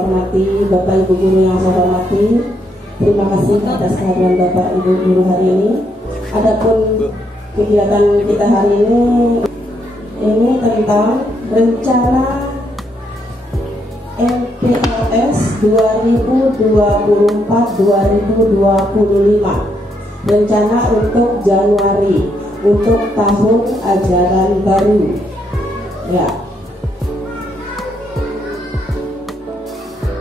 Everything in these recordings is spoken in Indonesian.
hormati, Bapak Ibu guru yang saya hormati, terima kasih atas kehadiran Bapak Ibu guru hari ini. Adapun kegiatan kita hari ini tentang rencana MPLS 2024-2025, rencana untuk Januari, untuk tahun ajaran baru. Ya.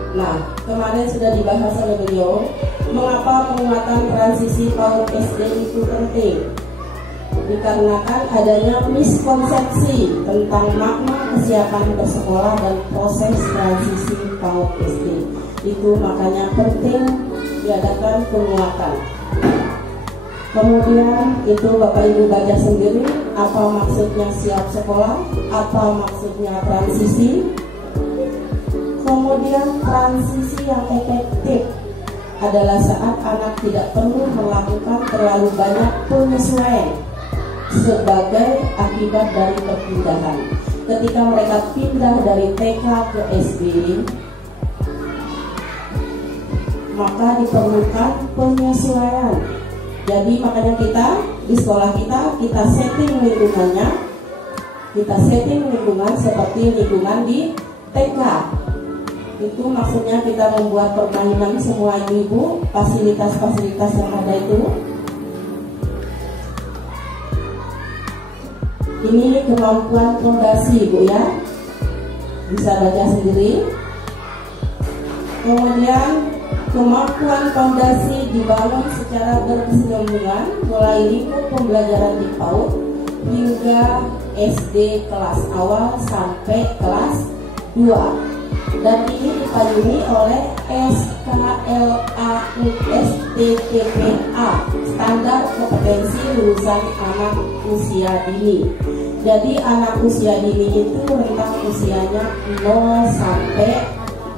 Nah, kemarin sudah dibahas oleh beliau, mengapa penguatan transisi PAUD SD itu penting. Dikarenakan adanya miskonsepsi tentang makna kesiapan bersekolah dan proses transisi PAUD SD. Itu makanya penting diadakan penguatan. Kemudian itu Bapak Ibu baca sendiri apa maksudnya siap sekolah, apa maksudnya transisi. Kemudian transisi yang efektif adalah saat anak tidak perlu melakukan terlalu banyak penyesuaian sebagai akibat dari perpindahan. Ketika mereka pindah dari TK ke SD, maka diperlukan penyesuaian. Jadi makanya kita di sekolah kita setting lingkungannya, kita setting lingkungan seperti lingkungan di TK. Itu maksudnya kita membuat permainan semua ibu, fasilitas-fasilitas yang ada itu. Ini kemampuan fondasi Bu ya, bisa baca sendiri. Kemudian kemampuan fondasi dibangun secara berkesinambungan mulai lingkup pembelajaran di PAUD hingga SD kelas awal sampai kelas 2. Dan ini dipayungi oleh SKLAUSTTPA, Standar Kompetensi Lulusan Anak Usia Dini. Jadi anak usia dini itu rentang usianya 0 sampai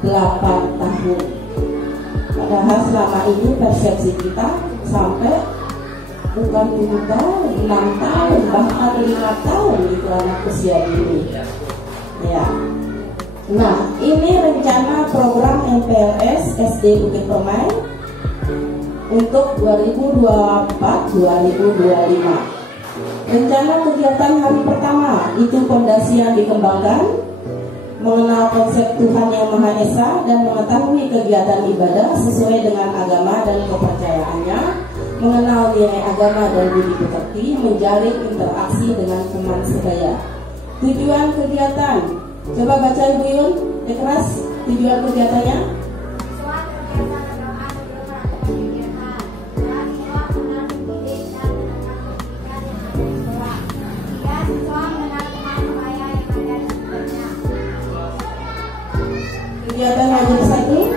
8 tahun. Padahal selama ini persepsi kita sampai bukan 7 tahun, 6 tahun, bahkan 5 tahun itu anak usia dini. Ya. Nah, ini rencana program MPLS SD Bukit Permai untuk 2024-2025. Rencana kegiatan hari pertama itu fondasi yang dikembangkan, mengenal konsep Tuhan Yang Maha Esa dan mengetahui kegiatan ibadah sesuai dengan agama dan kepercayaannya, mengenal nilai agama dan budi pekerti, menjalin interaksi dengan teman sebaya. Tujuan kegiatan, coba baca Ibu Yun, keras tujuan kegiatannya. Kegiatan majelis satu.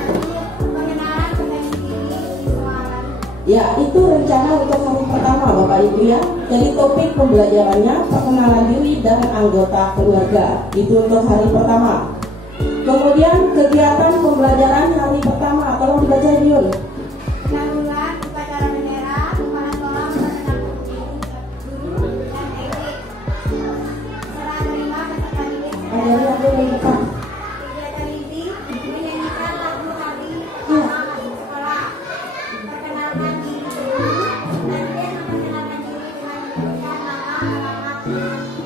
Ya, itu rencana untuk hari pertama Bapak Ibu ya. Jadi topik pembelajarannya perkenalan diri dan anggota keluarga. Itu untuk hari pertama. Kemudian kegiatan pembelajaran hari pertama, tolong dibaca Yun. Pendahuluan upacara bendera, kepala sekolah bersenam guru dan etik. Serah terima peserta didik. Kegiatan inti menyanyikan lagu hari pertama masuk sekolah. Perkenalkan diri dulu, kemudian memperkenalkan diri dengan menyebutkan nama, alamat,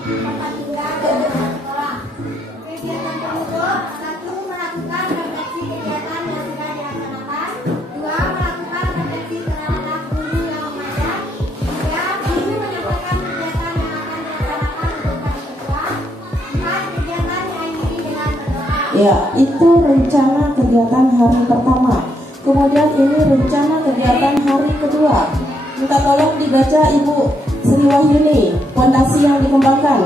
tempat tinggal dan nama sekolah. Kegiatan penutup, 1. Melakukan refleksi kegiatan yang sudah dilaksanakan. 2. Melakukan refleksi terhadap guru yang mengajar. 3. Guru menyampaikan kegiatan yang akan dilaksanakan untuk hari kedua. 4. Kegiatan diakhiri dengan berdoa. Ya, itu rencana kegiatan hari pertama. Kemudian ini rencana kegiatan hari kedua. Minta tolong dibaca Ibu Sri Wahyuni, fondasi yang dikembangkan.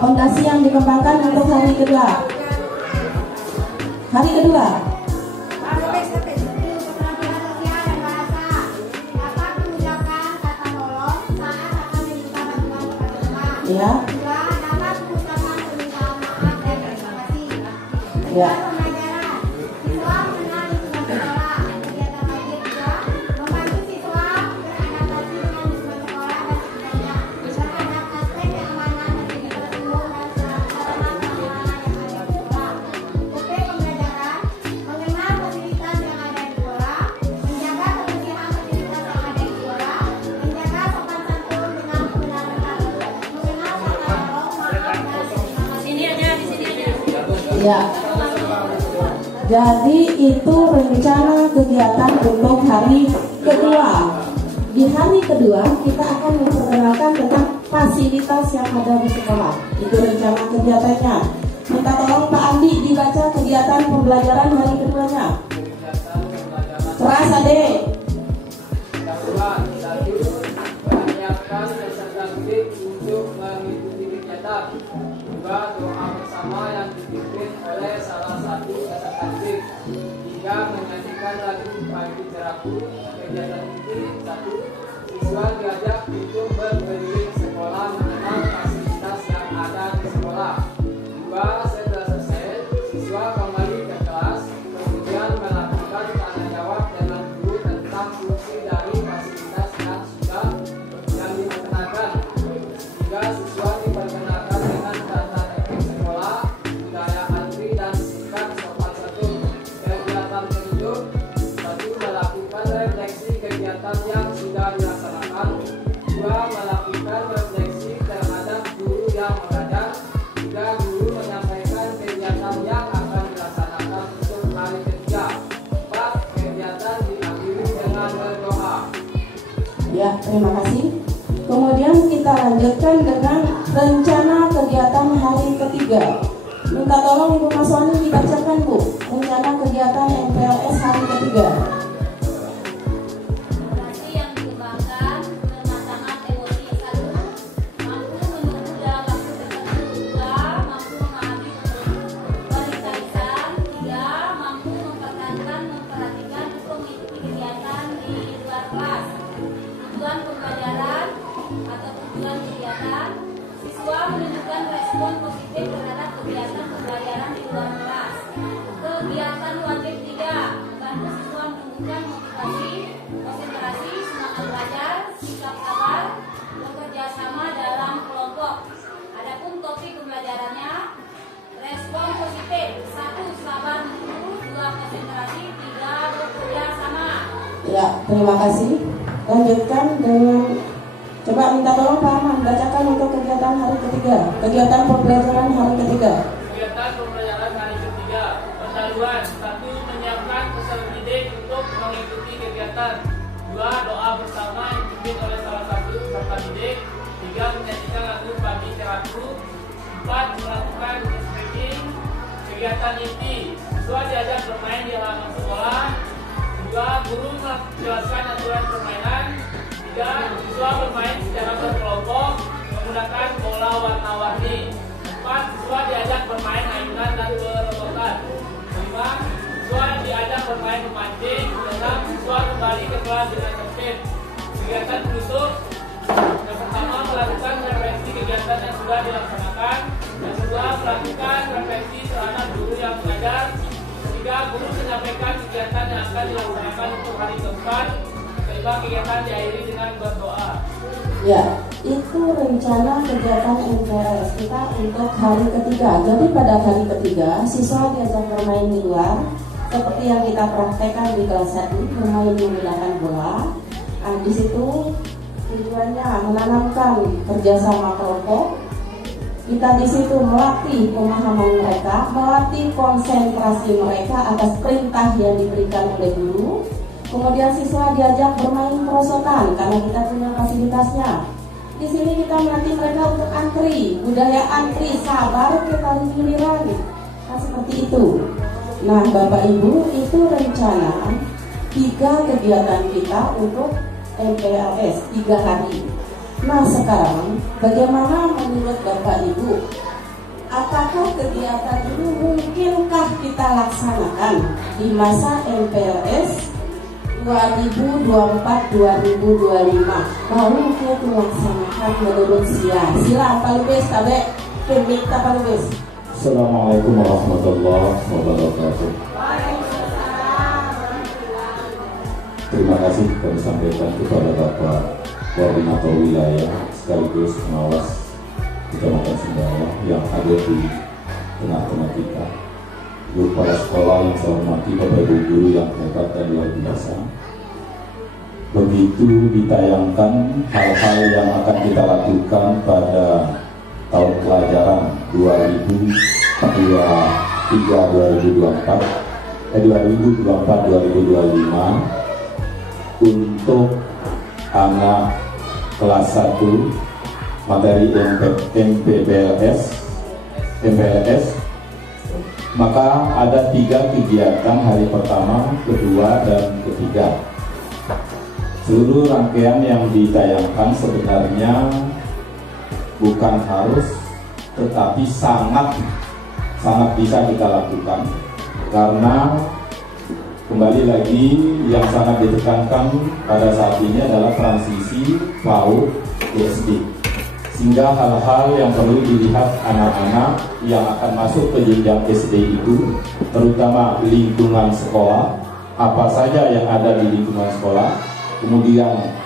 Fondasi yang dikembangkan untuk hari kedua. Hari kedua. Keterampilan sosial dan bahasa. Dapat mengucapkan kata tolong saat akan meminta bantuan kepada teman. Ya. 2. Dapat mengucapkan permintaan maaf dan terima kasih. 3. Ya. Pembelajaran. Siswa mengenal lingkungan sekolah. Kegiatan wajib 2. Membantu siswa beradaptasi dengan lingkungan sekolah dan sekitarnya terhadap aspek keamanan dan ketertiban umum dan sarana prasarana yang ada di sekolah. Ya. Jadi itu rencana kegiatan untuk hari kedua. Di hari kedua kita akan memperkenalkan tentang fasilitas yang ada di sekolah. Itu rencana kegiatannya. Minta tolong Pak Andi dibaca kegiatan pembelajaran hari keduanya. Keras adek. Menyiapkan peserta didik untuk mengikuti kegiatan. Dua, doa bersama yang dipimpin oleh salah satu peserta didik. Tiga, menyanyikan lagu pagi cerahku. Kegiatan ini, satu, siswa diajak untuk berkeliling sekolah mengenal fasilitas yang ada di sekolah. Dua, setelah selesai, siswa kembali ke kelas, kemudian melakukan tanya jawab dengan guru tentang fungsi dari fasilitas yang sudah diperkenalkan. Tiga, siswa diperkenalkan dengan tata tertib sekolah, budaya antri dan sikap sopan santun. Kegiatan kedua, satu, melakukan refleksi kegiatan yang sudah dilaksanakan. Dua, melakukan refleksi terhadap guru yang mengajar. Tiga, guru menyampaikan kegiatan yang akan dilaksanakan untuk hari ketiga. Empat, kegiatan diakhiri dengan berdoa. Ya, terima kasih. Kemudian kita lanjutkan dengan rencana kegiatan hari ketiga. Minta tolong Ibu Maswani dibacakan Bu, rencana kegiatan MPLS hari ketiga. Relasi yang dikembangkan, pematangan emosi yang satu, mampu menunggu dalam waktu tertentu. Dua, mampu memahami wanita lisan. Tiga, mampu mempertahankan, memperhatikan untuk mengikuti kegiatan di luar kelas. Tujuan pembelajaran atau tujuan kegiatan, siswa menunjukkan respon positif terhadap kegiatan pembelajaran di luar kelas. Kegiatan wajib 3, membantu siswa menumbuhkan motivasi, konsentrasi, semangat belajar, sikap sabar, bekerja sama dalam kelompok. Adapun topik pembelajarannya, respon positif, 1, sabar menunggu, 2, konsentrasi, 3, bekerja sama. Ya, terima kasih. Lanjutkan dengan, coba minta tolong Pak Arman bacakan untuk kegiatan hari ketiga, kegiatan pembelajaran hari ketiga. Kegiatan pembelajaran hari ketiga, pendahuluan. Satu, menyiapkan peserta didik untuk mengikuti kegiatan. Dua, doa bersama yang dipimpin oleh salah satu peserta didik. Tiga, menyanyikan lagu pagi cerahku. Empat, melakukan stretching. Kegiatan inti, siswa diajak bermain di halaman sekolah. Dua, guru menjelaskan aturan permainan. Tiga, siswa bermain secara berkelompok menggunakan bola warna-warni. Empat, siswa diajak bermain ayunan dan berobotan. Lima, siswa diajak bermain memancing. Enam, siswa kembali ke kelas dengan tertib. Kegiatan penutup, yang pertama melakukan refleksi kegiatan yang sudah dilaksanakan. Yang kedua, melakukan refleksi terhadap guru yang mengajar. Ketiga, guru menyampaikan kegiatan yang akan dilaksanakan untuk hari keempat. Kelima, kegiatan diakhiri dengan berdoa. Ya, itu rencana kegiatan MPLS kita untuk hari ketiga. Jadi pada hari ketiga, siswa diajak bermain di luar, seperti yang kita praktekkan di kelas 1, bermain menggunakan bola. Nah, di situ tujuannya menanamkan kerjasama kelompok. Kita di situ melatih pemahaman mereka, melatih konsentrasi mereka atas perintah yang diberikan oleh guru. Kemudian siswa diajak bermain perosotan karena kita punya fasilitasnya. Di sini kita melatih mereka untuk antri, budaya antri, sabar kita giliran. Nah, seperti itu. Nah, Bapak Ibu, itu rencana 3 kegiatan kita untuk MPLS 3 hari. Nah, sekarang bagaimana menurut Bapak Ibu? Apakah kegiatan ini mungkinkah kita laksanakan di masa MPLS 2024-2025? Mau kita laksanakan menurut sila Pak Lubis, Tabe, Pemikta Pak Lubis. Assalamualaikum warahmatullahi wabarakatuh. Terima kasih kami sampaikan kepada Bapak Koordinator Wilayah sekaligus pengawas Kecamatan Sumbawa yang ada di tengah-tengah kita. Guru kepala sekolah yang saya hormati, Bapak Ibu guru yang hebat dan luar biasa. Begitu ditayangkan hal-hal yang akan kita lakukan pada tahun pelajaran 2024 2024-2025 untuk anak kelas 1 materi MPLS, maka ada 3 kegiatan hari pertama, kedua, dan ketiga. Seluruh rangkaian yang ditayangkan sebenarnya bukan harus, tetapi sangat bisa kita lakukan, karena kembali lagi yang sangat ditekankan pada saat ini adalah transisi PAUD ke SD, sehingga hal-hal yang perlu dilihat anak-anak yang akan masuk ke jenjang SD itu, terutama lingkungan sekolah, apa saja yang ada di lingkungan sekolah, kemudian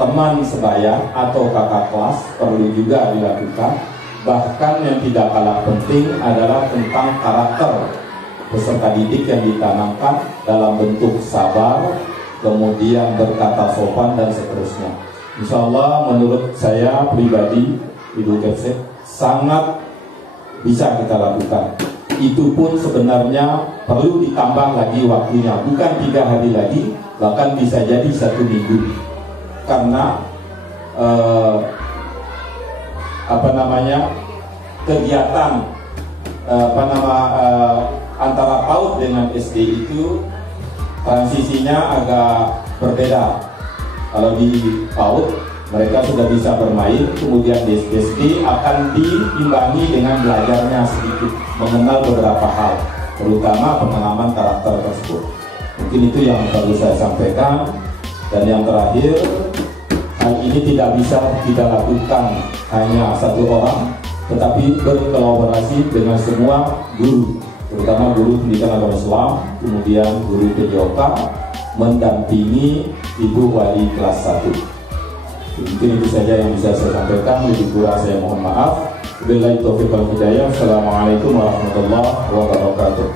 teman sebaya atau kakak kelas perlu juga dilakukan. Bahkan yang tidak kalah penting adalah tentang karakter peserta didik yang ditanamkan dalam bentuk sabar, kemudian berkata sopan, dan seterusnya. Insya Allah menurut saya pribadi, Ibu Kepsek, sangat bisa kita lakukan. Itu pun sebenarnya perlu ditambah lagi waktunya, bukan 3 hari lagi, bahkan bisa jadi 1 minggu. Karena kegiatan antara PAUD dengan SD itu transisinya agak berbeda. Kalau di PAUD mereka sudah bisa bermain, kemudian di SD akan diimbangi dengan belajarnya sedikit, mengenal beberapa hal, terutama pengalaman karakter tersebut. Mungkin itu yang perlu saya sampaikan. Dan yang terakhir, hal ini tidak bisa kita lakukan hanya 1 orang, tetapi berkolaborasi dengan semua guru, terutama guru pendidikan agama Islam, kemudian guru PJOK, mendampingi ibu wali kelas 1. Mungkin itu saja yang bisa saya sampaikan, lebih kurang saya mohon maaf. Billahi taufiq wal hidayah. Assalamualaikum warahmatullahi wabarakatuh.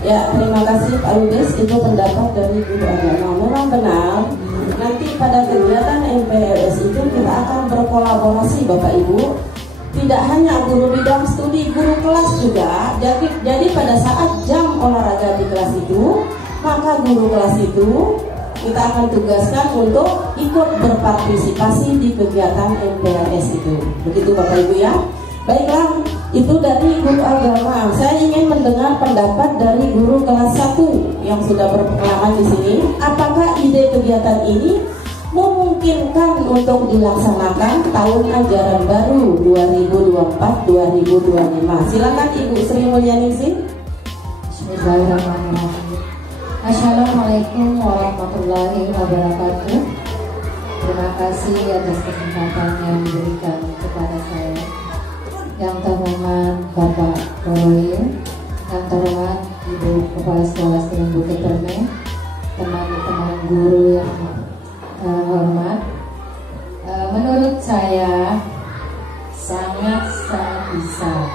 Ya, terima kasih Pak Ludes. Itu pendapat dari guru agama. Memang benar, nanti pada kegiatan MPLS itu kita akan berkolaborasi Bapak Ibu. Tidak hanya guru bidang studi, guru kelas juga. Jadi pada saat jam olahraga di kelas itu, maka guru kelas itu kita akan tugaskan untuk ikut berpartisipasi di kegiatan MPLS itu. Begitu Bapak Ibu ya. Baiklah, itu dari guru agama. Saya ingin mendengar pendapat dari guru kelas 1 yang sudah berpengalaman di sini. Apakah ide kegiatan ini memungkinkan untuk dilaksanakan tahun ajaran baru 2024-2025? Silakan Ibu Sri Mulyaningsih. Bismillahirrahmanirrahim. Assalamualaikum warahmatullahi wabarakatuh. Terima kasih atas kesempatan yang diberikan kepada saya. Yang terhormat Bapak Koroil, yang terhormat Ibu Kepala Sekolah SDN Bukit Permai, teman-teman guru yang terhormat, menurut saya sangat bisa,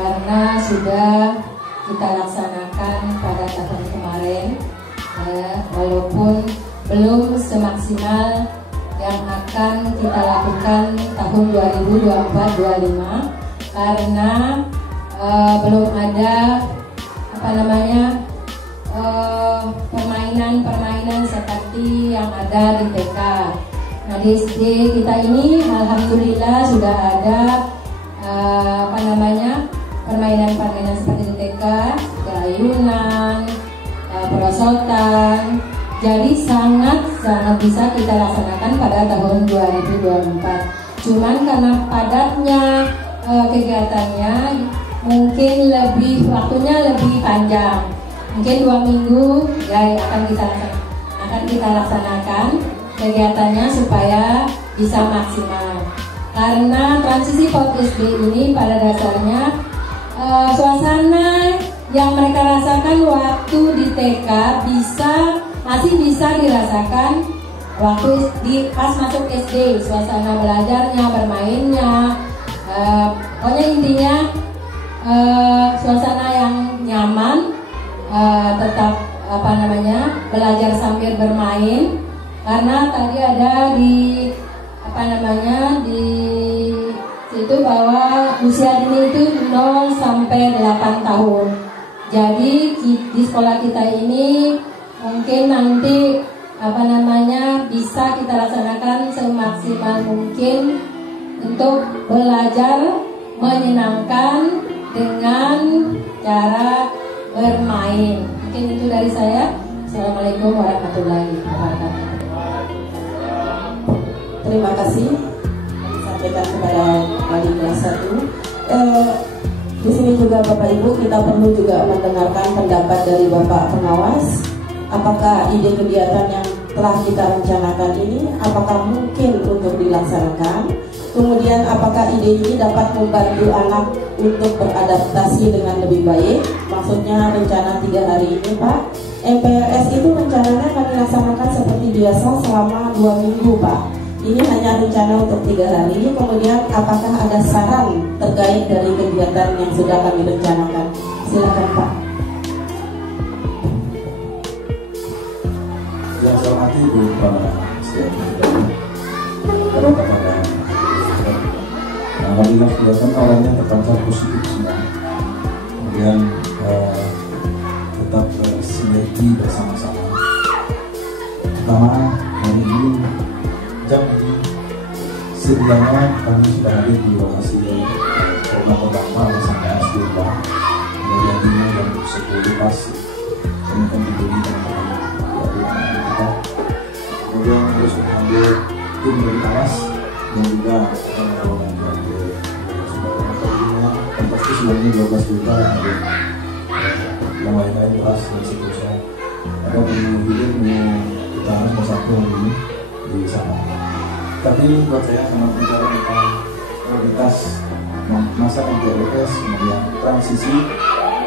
karena sudah kita laksanakan pada tahun kemarin, walaupun belum semaksimal yang akan kita lakukan tahun 2024-2025, karena belum ada permainan seperti yang ada di TK. Nah, di SD kita ini alhamdulillah sudah ada permainan seperti di TK, ayunan, perosotan. Jadi sangat bisa kita laksanakan pada tahun 2024. Cuman karena padatnya kegiatannya, mungkin waktunya lebih panjang, mungkin 2 minggu ya akan kita laksanakan kegiatannya supaya bisa maksimal. Karena transisi PAUD SD ini pada dasarnya suasana yang mereka rasakan waktu di TK masih bisa dirasakan waktu pas masuk SD, suasana belajarnya, bermainnya, pokoknya intinya suasana yang nyaman, tetap belajar sambil bermain. Karena tadi ada di itu bahwa usia dini itu 0 sampai 8 tahun. Jadi di sekolah kita ini mungkin nanti bisa kita laksanakan semaksimal mungkin untuk belajar menyenangkan dengan cara bermain. Mungkin itu dari saya. Assalamualaikum warahmatullahi wabarakatuh. Terima kasih disampaikan kepada wali kelas 1. Di sini juga Bapak Ibu, kita perlu juga mendengarkan pendapat dari Bapak pengawas. Apakah ide kegiatan yang telah kita rencanakan ini apakah mungkin untuk dilaksanakan? Kemudian apakah ide ini dapat membantu anak untuk beradaptasi dengan lebih baik? Maksudnya rencana 3 hari ini Pak, MPRS itu rencananya kami laksanakan seperti biasa selama 2 minggu Pak. Ini hanya rencana untuk 3 hari. Kemudian apakah ada saran terkait dari kegiatan yang sudah kami rencanakan? Silakan Pak. Yang saya hormati Bu Para teman-teman, alhamdulillah kelihatan orangnya terpancar positif semua. Kemudian tetap sinergi bersama-sama. Pertama, hari ini jam ini sebenarnya kami sudah hadir di lokasi program pertama bersama SD2. Kemudian ini jam 10 pas kami akan diberi teman-teman dari anak-anak kita. Kemudian terus mengambil tim dari awas dan juga akan melakukan ke saudara-saudaranya. Pasti sebenarnya 12 juta yang lain-lain beras dan seterusnya. Ada pemimpin kita harus satu ini di sana. Tapi buat saya sangat bicara tentang prioritas masa MPRS, kemudian transisi,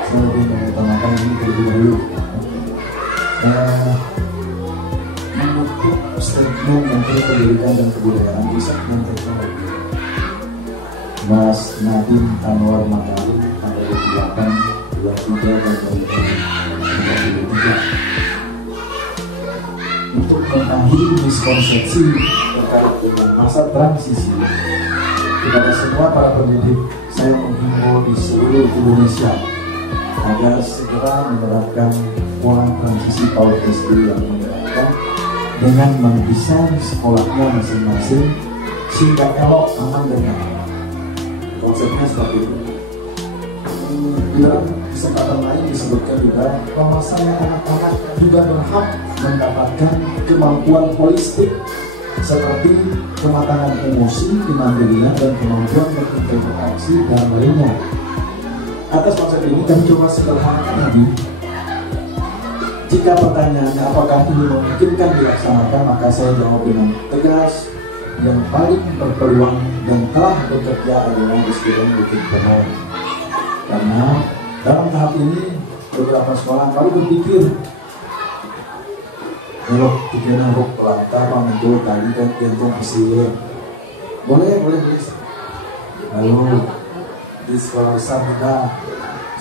saya lebih mengutamakan ini terlebih dahulu. Menutup statement Menteri Pendidikan dan Kebudayaan di segmen teknologi, Mas Nadiem Anwar Makarim tanggal 28, 23 dan 2023 untuk mengakhiri miskonsepsi terkait dengan masa transisi. Kepada semua para pendidik, saya menghimbau di seluruh Indonesia agar segera menerapkan pola transisi PAUD SD yang menyenangkan dengan mendesain sekolahnya masing-masing sehingga elok, aman dan nyaman. Konsepnya seperti itu. Di dalam kesempatan lain disebutkan juga bahwasanya anak-anak juga berhak mendapatkan kemampuan holistik seperti kematangan emosi, kemandirian, dan kemampuan berinterpretasi dan lainnya. Atas konsep ini kami coba sederhanakan lagi. Jika pertanyaannya apakah ini memungkinkan dilaksanakan, maka saya jawab dengan tegas, yang paling berpeluang dan telah bekerja adalah SDN Bukit Penol. Karena dalam tahap ini beberapa sekolah baru berpikir belok pikiran rok pelantar itu tadi dan jantung hasil boleh. Lalu di sekolah besar kita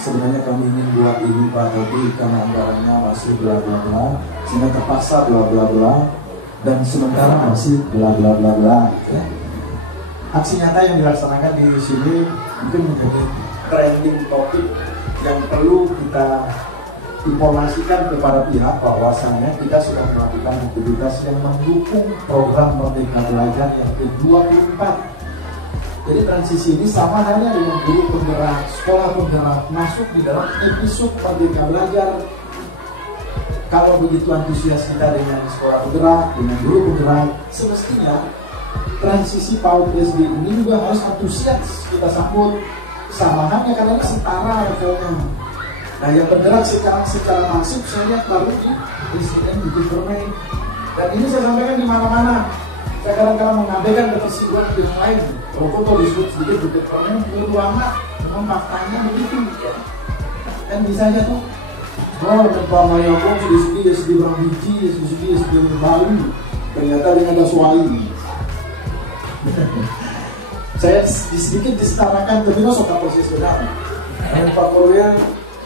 sebenarnya kami ingin buat ini Pak, tapi karena anggarannya masih bla bla bla sehingga terpaksa bla bla bla dan sementara masih bla bla bla bla ya. Aksi nyata yang dilaksanakan di sini mungkin menjadi trending topik yang perlu kita informasikan kepada pihak bahwasanya kita sudah melakukan aktivitas yang mendukung program Merdeka Belajar yang ke-24. Jadi transisi ini sama halnya dengan guru penggerak, sekolah penggerak masuk di dalam episode Merdeka Belajar. Kalau begitu antusias kita dengan sekolah penggerak, dengan guru penggerak, semestinya transisi PAUD SD ini juga harus antusias kita sambut. Sama halnya karena ini setara levelnya. Nah yang bergerak secara masif saya lihat baru di SDN Bukit Permai. Dan ini saya sampaikan di mana-mana. Saya kadang-kadang mengabaikan ketersinggungan yang lain. Rokoto disebut sedikit Bukit Permai, bodo amat. Memang faktanya begitu. Dan bisa aja tuh. Oh, tempat Mayakong sedih-sedih, SD Bang Biji, sedih-sedih, SD Bali. Ternyata dengan ada suai. Saya sedikit disetarakan, tapi masuk ke proses benar. Dan Pak Korwil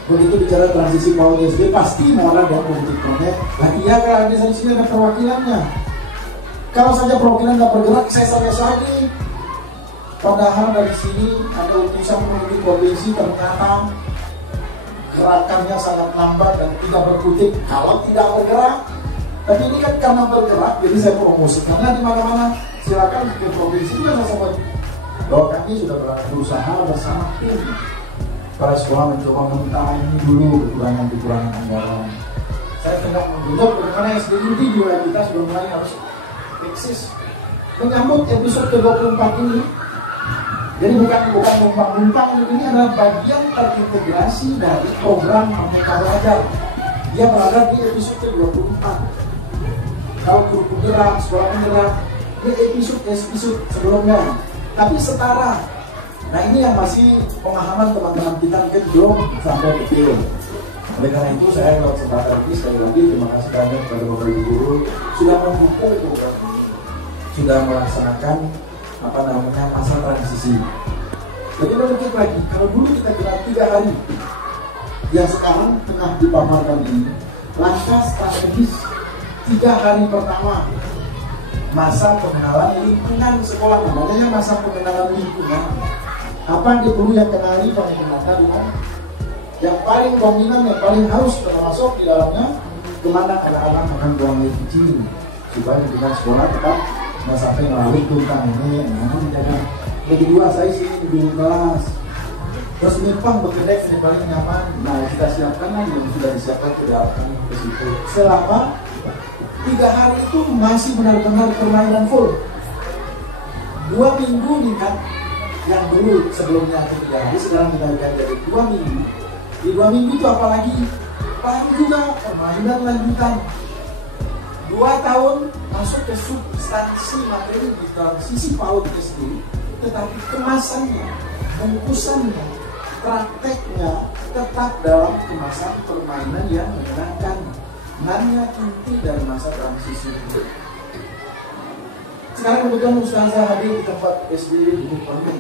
begitu bicara transisi PAUD SD pasti marah dan politik konek. Nah iya kalau di sini ada perwakilannya. Kalau saja perwakilan nggak bergerak, saya lagi. Padahal dari sini ada utusan menuju provinsi, ternyata gerakannya sangat lambat dan tidak berkutik kalau tidak bergerak. Tapi ini kan karena bergerak, jadi saya promosi karena di mana-mana. Silakan ke provinsi juga sama-sama. Bahwa kami sudah berusaha bersama tim. Para sekolah mencoba mentahani dulu kekurangan anggaran. Saya tidak menggugat bagaimana SD di wilayah kita sudah mulai harus eksis menyambut episode ke-24 ini. Jadi bukan numpang-numpang, ini adalah bagian terintegrasi dari program Merdeka Belajar. Dia berada di episode ke-24. Kalau guru gerak, sekolah gerak, di episode sebelumnya. Tapi setara. Nah ini yang masih pemahaman teman-teman kita mungkin belum sampai detail. Oleh karena itu saya lewat kesempatan ini sekali lagi terima kasih banyak kepada Bapak Ibu guru sudah mendukung program, sudah melaksanakan masa transisi. Jadi mungkin lagi kalau dulu kita kira 3 hari, yang sekarang tengah dipaparkan ini langkah strategis 3 hari pertama masa pengenalan lingkungan sekolah, namanya masa pengenalan lingkungan. Apa yang perlu yang kenali pengenalan rumah? Yang paling dominan, yang paling harus termasuk di dalamnya kemana anak-anak makan buang air kecil supaya lingkungan sekolah tetap nggak sampai melalui tentang ini. Nanti dijaga. Yang kedua saya sih di kelas. Terus mimpang berkedek ini paling nyaman. Nah kita siapkan lagi yang sudah disiapkan tidak ke situ. Selama 3 hari itu masih benar-benar permainan full. 2 minggu nih kan, yang dulu sebelumnya 3 hari, sekarang kita jadi 2 minggu. Di 2 minggu itu apalagi paling juga permainan lanjutan. 2 tahun masuk ke substansi materi di transisi PAUD SD, tetapi kemasannya, bungkusannya, prakteknya tetap dalam kemasan permainan yang menyenangkan. Nanya inti dari masa transisi itu. Sekarang kebetulan Ustazah hadir di tempat SD di Pondok.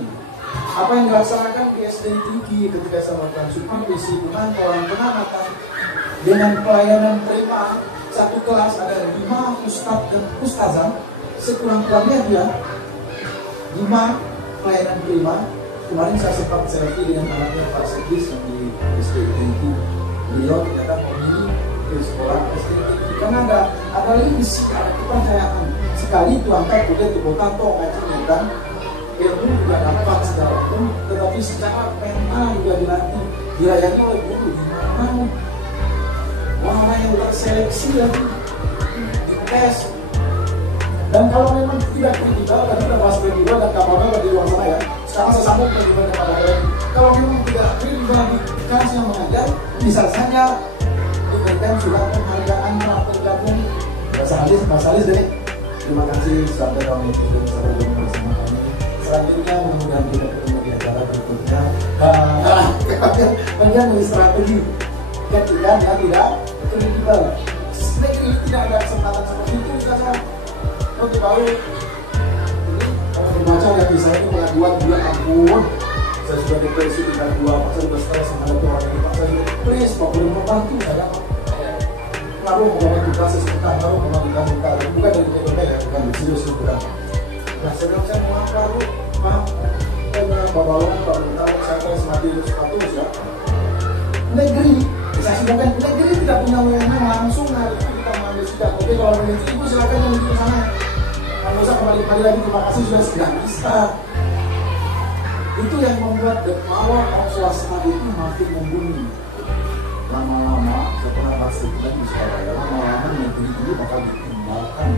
Apa yang dilaksanakan di SD tinggi ketika saya melakukan supervisi pemantauan pengamatan dengan pelayanan prima, satu kelas ada 5 ustadz dan ustazah, sekurang-kurangnya dia 5 pelayanan prima. Kemarin saya sempat selfie dengan anaknya Pak Sekis yang di SD tinggi. Beliau ternyata memilih ke sekolah SD tinggi karena ada legacy, ada kepercayaan. Sekali itu angkat boleh dibotan toh ngajarnya kan. Ilmu juga dapat secara umum, tetapi secara mental juga dilatih, dilayani oleh guru. Mana yang terseleksi lagi, dites. Dan kalau memang tidak kritikal, tadi sudah bahas kritikal dan kabarnya di luar sana ya. Sekarang saya sambung kritikal kepada kalian. Kalau memang tidak kritikal dikasih yang mengajar, bisa saja diberikan surat penghargaan telah tergabung. Mas Halis deh. Terima kasih sampai kami sampai jumpa bersama kami. Selanjutnya mudah-mudahan kita ketemu di acara berikutnya. Bagian dari strategi ketika dia tidak kritikal. Sebenarnya tidak ada kesempatan seperti itu karena untuk tahu ini kalau membaca ya bisa ini pengaduan juga ampun. Saya sudah depresi tinggal 2, saya sudah stres sama orang ini. Pak saya please Pak boleh membantu saya. Ngaruh mau tugas sebentar, ngaruh mau tugas sebentar. Bukan dari TPP ya, bukan dari serius ukuran. Nah sedang saya mau ngaruh Pak, bawa Pak Bentar, saya tes mati sepatu ya. Negeri, saya sedangkan negeri tidak punya wewenang langsung hari itu kita mengambil sikap. Oke kalau begitu ibu silakan yang di sana. Kalau usah kembali lagi terima kasih sudah tidak bisa. Itu yang membuat the power of swasta itu makin membunuh. Lama-lama setelah bahasa kita di Surabaya, lama-lama negeri ini bakal ditinggalkan.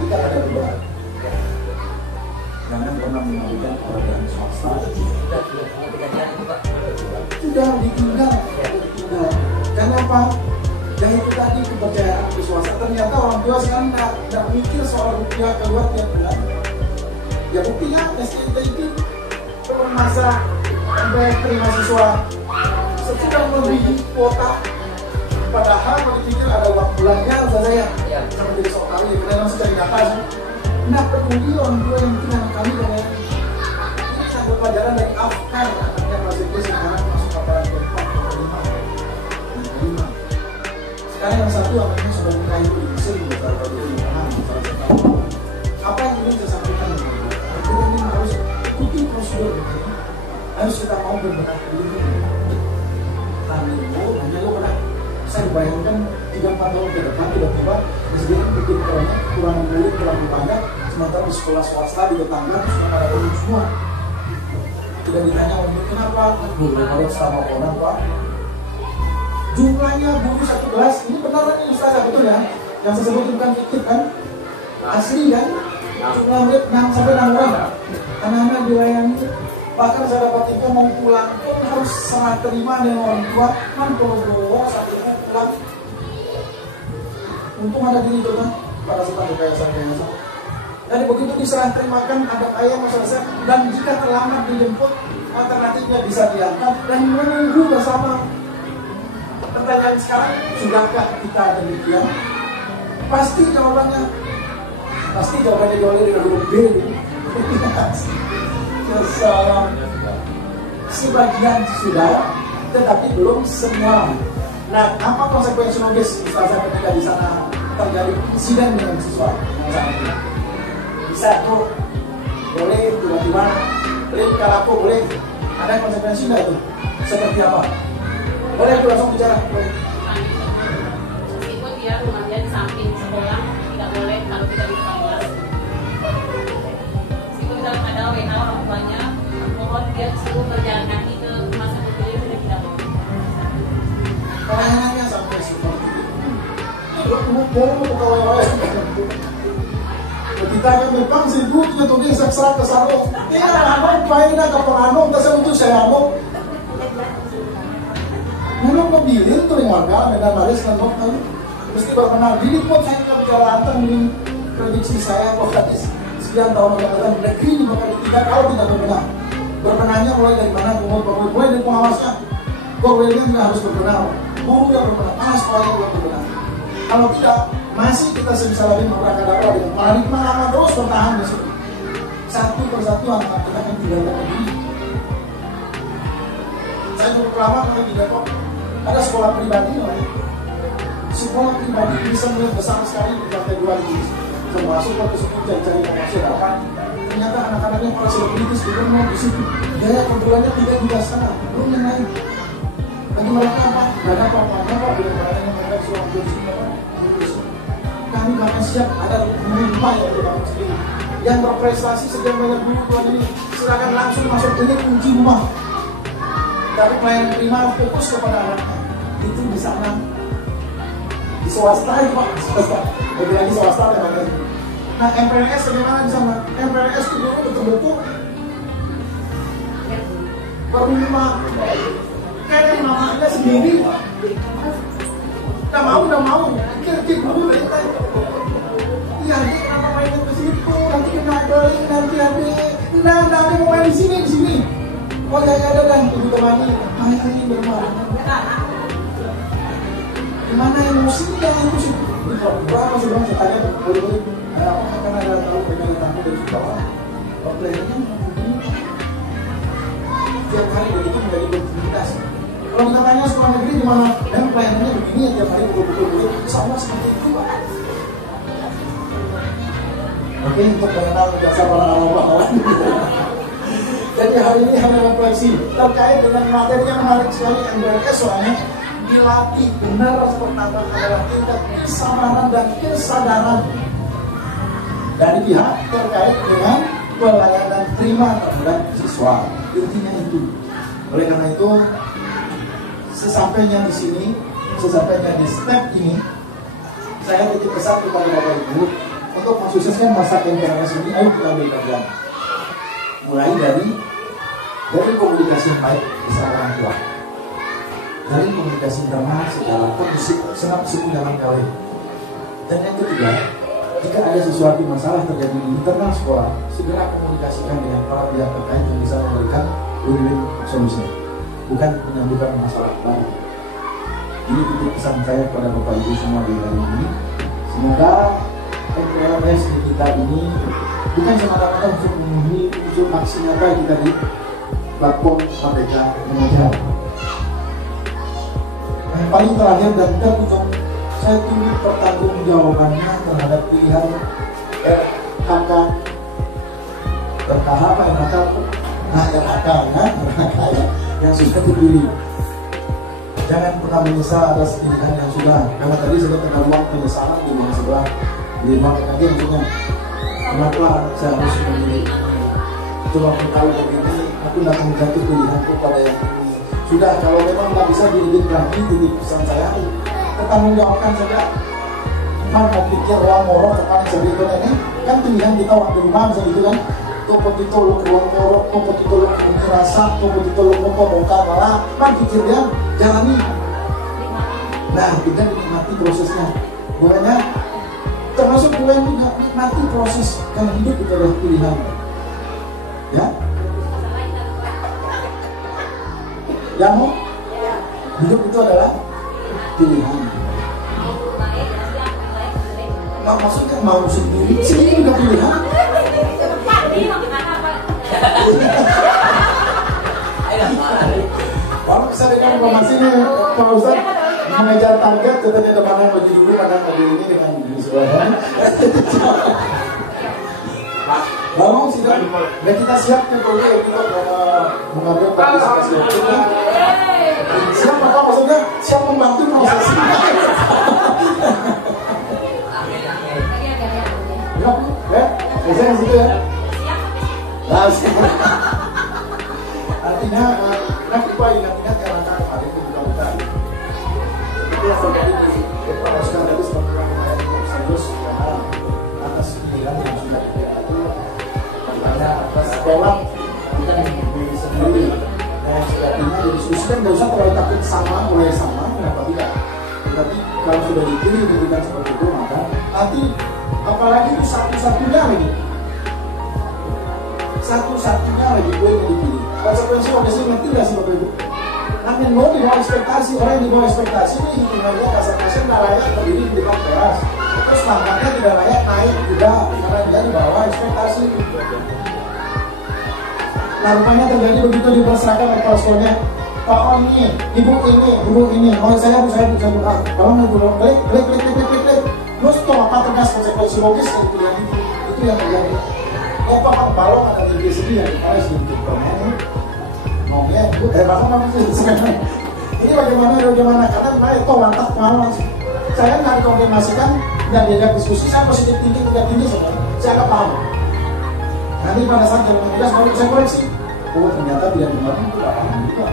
Kita ada beban. Jangan pernah mengambilkan pekerjaan swasta. Sudah ditinggal. Kenapa? Yang itu tadi kepercayaan di swasta. Ternyata orang tua sekarang tidak mikir soal rupiah keluar tiap bulan. Ya buktinya STT itu masa MPK mahasiswa sedang membeli kuota, padahal berpikir ada uang bulannya saya sama jadi sok kali karena langsung cari data. Nah peduli orang tua yang bikin anak kami dengan ini satu pelajaran dari Afgan anaknya masih sekarang masuk paparan keempat kelima. Sekarang yang satu anaknya sudah menikah itu di Mesir juga salah satu di mana salah satu. Apa yang ingin saya sampaikan? Kita ini harus harus kita mau berbenah dulu. Tadi itu hanya lo kena, saya bayangkan 3-4 tahun ke depan tiba-tiba presiden bikin banyak kurang murid terlalu banyak, sementara di sekolah swasta di tetangga semua ada umum semua. Tidak ditanya umum kenapa? Guru harus sama orang pak. Jumlahnya guru satu kelas ini benar ini Ustazah betul ya? Yang saya sebut bukan fiktif kan? Asli kan? Jumlah murid 6 sampai 6 orang. Anak-anak dilayani. Bahkan saya dapat info mau pulang pun harus serah terima dengan orang tua. Kan kalau satu pulang. Untung ada diri itu kan? Pada saat ada yayasan. Jadi begitu diserah terimakan ada ayah masyarakat dan jika terlambat dijemput alternatifnya bisa diangkat dan menunggu bersama. Pertanyaan sekarang, sudahkah kita demikian? Pasti jawabannya jauh dengan huruf B. Sebagian sudah, tetapi belum semua. Nah, apa konsekuensi logis Ustazah ketika di sana terjadi insiden dengan siswa yang sangat ini? Bisa tuh, boleh tiba-tiba beli kalaku boleh. Ada konsekuensi nggak itu? Seperti apa? Boleh aku langsung bicara? Boleh. Meskipun dia rumahnya di samping sekolah, tidak boleh kalau tidak di kelas. Meskipun kita ada WA orang tuanya, mohon dia suruh berjalan kaki ke rumah sakit itu tidak boleh. Pelayanannya sampai seperti itu. Boleh buka WA. Kita kan memang sibuknya tuh dia saksa ke sana. Iya, anak mainnya ke penganong, tapi untuk saya anak. Memang mobilin tuh yang warga, dan baris kan mesti berkenal. Jadi pun saya nggak bicara anteng ini prediksi saya kok hadis sekian tahun akan negeri di bakal tidak kalau tidak berbenah. Berbenahnya mulai dari mana? Mulai dari pengawasnya. Gowelnya nggak harus berbenah. Guru yang berbenah, sekolahnya juga berbenah. Kalau tidak, masih kita sebisa lagi memperkadara dengan paradigma lama terus bertahan di situ. Satu persatu anak kita akan tidak lagi. Saya cukup lama kalau tidak kok. Ada sekolah pribadi loh. Sekolah pribadi bisa melihat besar sekali di lantai 2 ini. Termasuk waktu sebelum cari-cari komersil apa. Ternyata anak-anaknya para selebritis juga mau di situ. Daya keduanya 3,5. Belum yang lain. Bagi mereka apa? Gak ada apa-apa. Bila mereka suruh kursi kami bahkan siap ada rumah yang dibangun sendiri. Yang berprestasi sekian banyak guru Tuhan ini silakan langsung masuk ke kunci rumah. Tapi pelayanan prima fokus kepada anaknya itu di sana di swasta itu pak, swasta lebih lagi swasta memang. Nah MPLS bagaimana di sana? MPLS itu dulu betul-betul berlima kayak namanya sendiri. Udah mau kira-kira dulu kita iya dia kenapa main ke situ nanti kena beli nanti mau main di sini. Oh ya ada dan ibu temani, ayah ini bermain. Gimana emosinya itu sih? Berapa sih bang? Saya tanya boleh. Apa karena ada tahu pegang tamu dan juga pelayanannya tiap hari begitu menjadi rutinitas. Kalau kita tanya sekolah negeri di mana dan pelayanannya begini tiap hari betul-betul sama seperti itu pak. Oke untuk mengenal jasa para awal. Jadi hari ini hanya refleksi terkait dengan materi yang menarik sekali MBLS soalnya dilatih benar pertama adalah tingkat kesabaran dan kesadaran dari pihak terkait dengan pelayanan prima terhadap siswa. Intinya itu. Oleh karena itu sesampainya di sini, sesampainya di step ini, saya titip pesan kepada Bapak Ibu untuk mensukseskan masa MBLS ini. Ayo kita ambil bagian. Mulai dari komunikasi yang baik bersama orang tua, dari komunikasi drama segala kondusif senap sibuk dalam gawe. Dan yang ketiga, jika ada sesuatu masalah terjadi di internal sekolah, segera komunikasikan dengan para pihak terkait yang bisa memberikan win-win solusi, bukan menyambutkan masalah baru. Ini titik pesan saya kepada Bapak Ibu semua di hari ini. Semoga MPLS di kita ini bukan semata-mata untuk memenuhi unsur aksi nyata kita di platform Merdeka Mengajar. Yang paling terakhir dan terujung, saya tuntut pertanggungjawabannya terhadap pilihan kakak bertahap yang kakak Nah, yang akal ya, yang sudah dipilih. Jangan pernah menyesal atas pilihan yang sudah, karena tadi sudah kena ruang penyesalan di bawah sebelah. Jadi makin lagi maksudnya, kenapa saya harus memilih? Coba aku tahu dari ini, aku tidak akan jatuh pilihanku pada yang ini. Sudah, kalau memang nggak bisa dididik lagi, titik pesan saya, bertanggung jawabkan saja. Mau pikir uang moro kemarin seperti ini, kan pilihan kita waktu rumah misalnya gitu kan. Toko ditolong uang moro, toko ditolong rasa, toko ditolong bongkar malah, kan pikir dia jalani. Nah, kita nikmati prosesnya. Pokoknya termasuk gue juga nikmati proses karena hidup itu adalah pilihan. Ya? Ya mau? Hidup itu adalah pilihan. Nah, maksudnya mau sendiri juga pilihan. Kalau bisa dengan informasi ini, Pak Ustadz mengejar target, katanya ada mana yang maju dulu, mana yang maju ini dengan di sebelah. Lalu sudah, dan kita siap nih boleh kita mengambil partisipasi kita. Siap apa maksudnya? Siap membantu proses. Ya, biasanya situ ya. Artinya, nak lupa ingat-ingat yang langkah kemarin itu juga bukan. Itu yang seperti Pak Oscar tadi seperti yang kemarin serius karena atas pilihan yang sudah diberikan itu bagaimana atas dalam kita diri sendiri. Nah, artinya didiskusikan nggak usah terlalu takut sama, mulai sama, kenapa tidak? Tapi kalau sudah dipilih diberikan seperti itu maka nanti apalagi itu satu-satunya lagi. Satu-satunya lagi gue yang dipilih. Konsekuensi udah sih ngerti gak sih Bapak Ibu? Namun mau di bawah ekspektasi, orang yang di bawah ekspektasi ini hitungannya kasar-kasar nggak layak terdiri di depan kelas. Terus pangkatnya tidak layak naik juga karena dia di bawah ekspektasi. Nah rupanya terjadi begitu diperserahkan oleh kepala sekolahnya. Pak ini, ibu ini, oh saya kalau mau belum klik. Terus toh apa tegas konsekuensi logis dari pilihan itu yang terjadi. Pak balok ada tinggi sendiri yang harus dipermainkan. Maunya ini bagaimana karena mana itu watak pengalaman. Saya nggak dikonfirmasikan dan diajak diskusi saya positif tinggi tidak tinggi saya nggak paham. Nanti pada saat jalan tugas baru saya koreksi. Oh ternyata tidak benar itu nggak paham juga.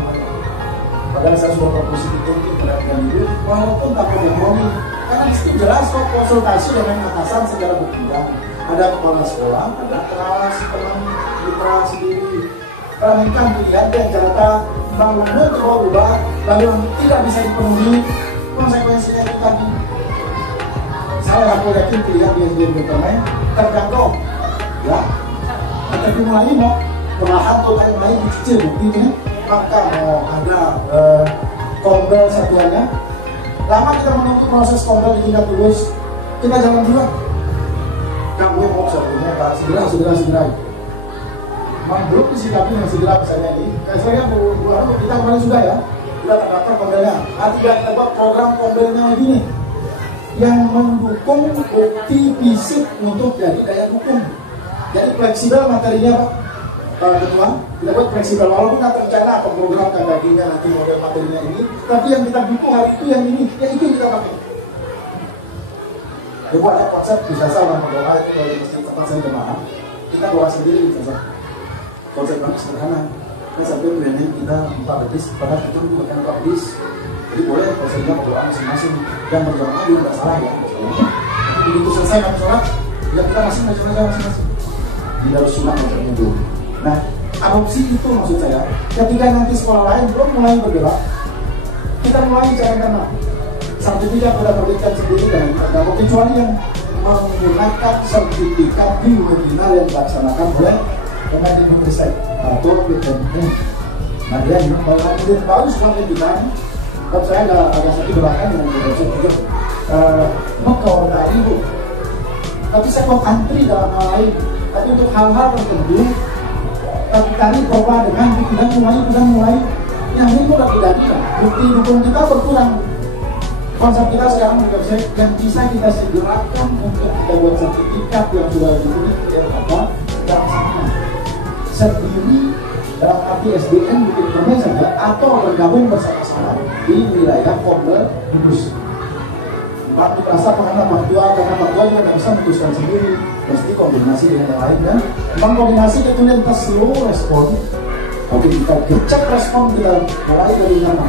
Padahal saya sudah berpositif tinggi terhadap itu walaupun tak berbohongi karena itu jelas kok konsultasi dengan atasan secara berjenjang. Ada kepala sekolah, ada kelas, teman mitra sendiri. Permintaan pilihan yang ternyata bangun berubah, lalu yang tidak bisa dipenuhi, konsekuensinya itu tadi. Saya aku yakin pilihan dia sendiri bermain terjangkau, ya. Tapi mulai mau perlahan tuh kayak mulai dicicil bukti ini, maka mau ada kombel satuannya. Lama kita menunggu proses kombel di tingkat lulus, kita jalan dulu. Kamu mau sebelumnya Pak, segera. Memang belum disikapi yang segera misalnya ini. Kayak saya kita kemarin sudah ya, sudah terdaftar kombelnya. Tidak kita buat program kombelnya lagi nih, yang mendukung bukti fisik untuk jadi daya dukung. Jadi fleksibel materinya Pak Ketua, kita buat fleksibel walaupun kita rencana apa program KKG-nya nanti model materinya ini, tapi yang kita dukung hari itu yang ini, yang itu yang kita pakai. Coba ada konsep bisa sama berdoa itu kalau di masjid tempat saya jemaah kita doa sendiri bisa konsep yang sederhana. Kita sampai branding kita 4 hadis, padahal kita juga kan 4 hadis. Jadi boleh konsepnya berdoa masing-masing dan berdoa juga nggak salah ya. Begitu selesai kami sholat, ya kita masih baca masing-masing. Tidak harus sunat untuk itu. Nah, adopsi itu maksud saya. Ketika nanti sekolah lain belum mulai bergerak, kita mulai caranya sertifikat pada pendidikan sendiri dan tidak kecuali yang menggunakan sertifikat biomedical yang dilaksanakan oleh Kemendikbudristek atau BMK. Nah dia memang kalau ada baru sekolah pendidikan, kalau saya agak sedikit belakang dengan beberapa mengkawarkan itu. Tapi saya kok antri dalam hal lain. Tapi untuk hal-hal tertentu, tapi tadi coba dengan kita mulai, yang ini pun tidak bisa. Bukti dukung kita berkurang. Konsep kita sekarang juga yang bisa kita segerakan untuk kita buat sertifikat yang sudah diberi apa dalam sama sendiri dalam arti SDN bikin permen saja atau bergabung bersama-sama di wilayah Komda Kudus. Waktu rasa karena Paktua juga tidak bisa memutuskan sendiri, pasti kombinasi dengan yang lain dan memang kombinasi itu lintas seluruh respon. Oke, kita cek respon, kita mulai dari mana?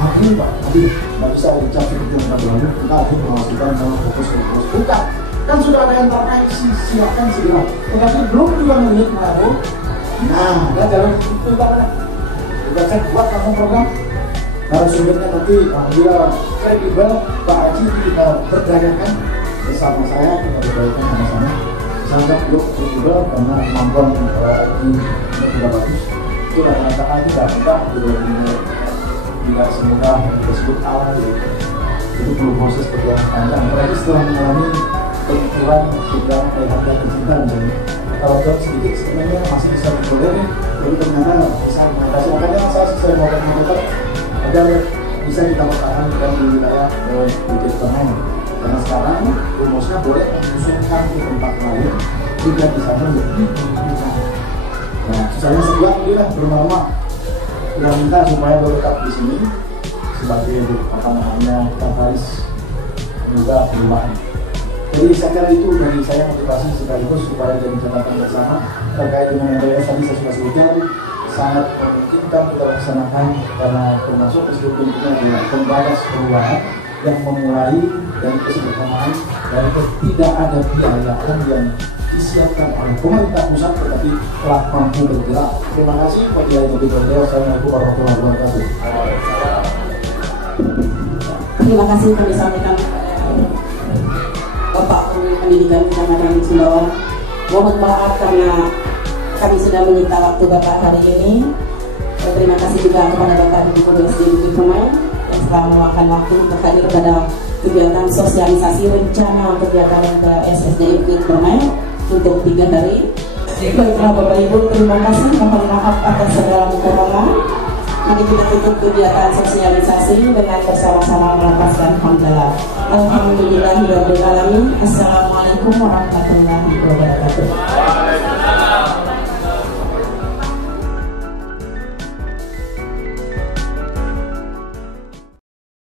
Adil Pak, adil, nggak bisa dicap seperti yang lalu. Kita adil memastikan mau fokus bukan. Kan sudah ada yang terkoneksi, silakan segera. Tetapi belum juga menit lalu. Nah, ada jalan itu karena kita cek buat kamu program. Narasumbernya nanti apabila kredibel, Pak Haji kita berdayakan bersama saya, kita berdayakan sama-sama. Sangat yuk kredibel karena kemampuan ini sudah bagus. Itu kata-kata tidak mudah, tidak semudah disebut awal. Itu perlu proses perjalanan panjang. Apalagi setelah mengalami kebetulan juga PHK tercinta misalnya. Kalau jauh sedikit sebenarnya masih bisa diboleh, tapi ternyata bisa mengatasi. Makanya saya mau mengatakan agar bisa kita bertahan di wilayah Bukit Tengah. Karena sekarang rumusnya boleh mengusulkan di tempat lain juga di sana lebih. Nah, saya sebuah inilah berlama yang minta supaya tetap di sini sebagai apa namanya katalis juga perubahan. Jadi saya kira itu dari saya motivasi sekaligus supaya jadi catatan bersama terkait dengan yang tadi saya sudah sebutkan. Sangat memungkinkan kita laksanakan karena termasuk meskipun itu adalah pembatas perubahan yang memulai dari kesebersamaan dan tidak ada biayaan yang disiapkan oleh pemerintah pusat tetapi telah mampu bergerak. Terima kasih. Wassalamualaikum warahmatullahi wabarakatuh. Terima kasih kami sampaikan kepada Bapak Pendidikan Kecamatan Sumbawa. Mohon maaf karena kami sudah menyita waktu Bapak hari ini. Terima kasih juga kepada Bapak Ibu Guru SD Bukit Permai yang telah meluangkan waktu untuk hadir pada kegiatan sosialisasi rencana kegiatan ke SSD Bukit Permai untuk 3 hari. Baiklah Bapak Ibu, terima kasih. Mohon maaf atas segala kekurangan. Mari kita tutup kegiatan sosialisasi dengan bersama-sama melepaskan hamdalah. Alhamdulillahirabbil alamin. Assalamualaikum warahmatullahi wabarakatuh.